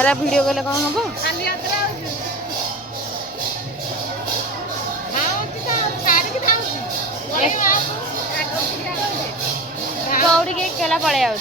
Hera video कले कौन हम दौड़ी के केला पड़े आ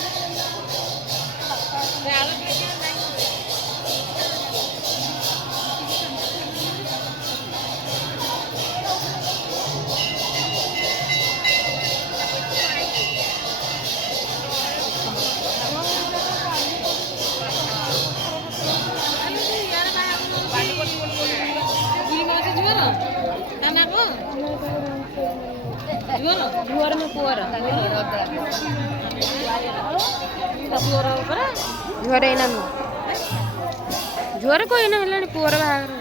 झुअर में पुअर झुअर एना झुअर को एना पुअर बाहर